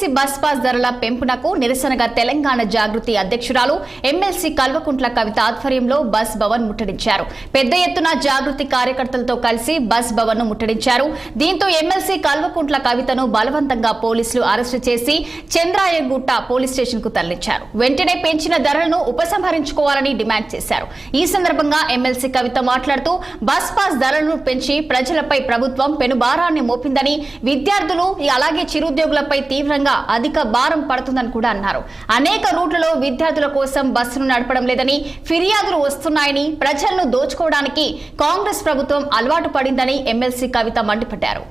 RTC bus pass ధరల పెంపునకు నిరసనగా తెలంగాణ జాగృతి అధ్యక్షురాలు ఎమ్మెల్సీ కల్వకుంట్ల కవిత ఆధ్వర్యంలో బస్ భవన్ ముట్టడించారు. పెద్ద ఎత్తున జాగృతి కార్యకర్తలతో కలిసి బస్ భవన్ను ముట్టడించారు. దీంతో ఎమ్మెల్సీ కల్వకుంట్ల కవితను బలవంతంగా పోలీసులు అరెస్టు చేసి చంద్రాయగుట్ట పోలీస్ స్టేషన్కు తరలించారు. వెంటనే పెంచిన ధరలను ఉపసంహరించుకోవాలని డిమాండ్ చేశారు. ఈ సందర్భంగా ఎమ్మెల్సీ కవిత మాట్లాడుతూ బస్ పాస్ ధరలను పెంచి ప్రజలపై ప్రభుత్వం పెనుభారాన్ని మోపిందని విద్యార్థులు అలాగే చిరుద్యోగులపై తీవ్రంగా అధిక భారం పడుతుందని కూడా అన్నారు. అనేక రూట్లలో విద్యార్థుల కోసం బస్సును నడపడం లేదని ఫిర్యాదులు వస్తున్నాయని ప్రజలను దోచుకోవడానికి కాంగ్రెస్ ప్రభుత్వం అలవాటు పడిందని ఎమ్మెల్సీ కవిత మండిపడ్డారు.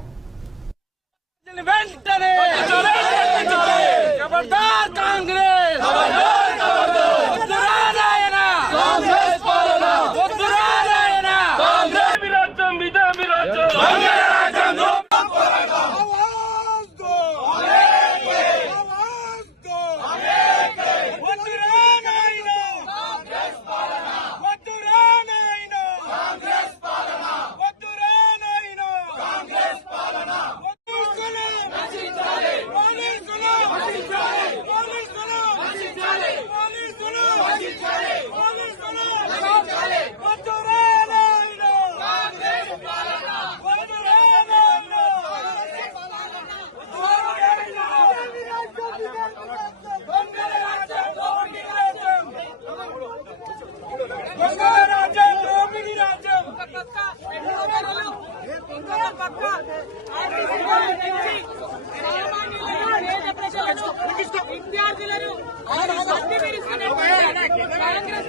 విద్యార్థులను కాంగ్రెస్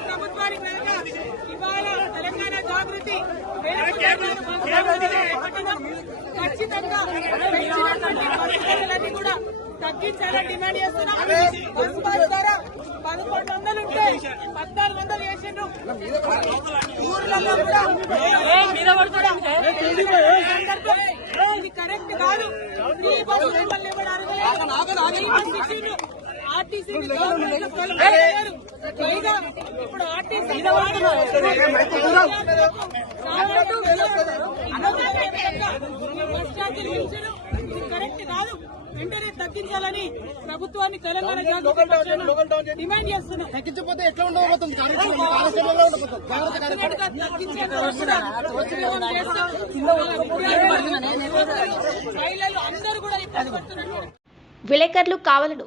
కనుక ఇవాళ తెలంగాణ జాగృతి ఖచ్చితంగా కూడా తగ్గించాలని డిమాండ్ చేస్తున్నాం. బస్ పాస్ ద్వారా పదకొండు పద్నాలుగు వందలు చేసిండ్రు ఊర్లలో కూడా ఇది కరెక్ట్ కాదు ఈ బస్సు మిమ్మల్ని. ఆర్టీసీ ఇప్పుడు ఆర్టీసీ బస్ ఛార్జీలు కరెక్ట్ కాదు వెంటనే తగ్గించాలని ప్రభుత్వాన్ని తెలంగాణ డిమాండ్ చేస్తున్నాం. తగ్గించకపోతే ఎట్లా ఉండబోతుంది విలేకరులు కావాలను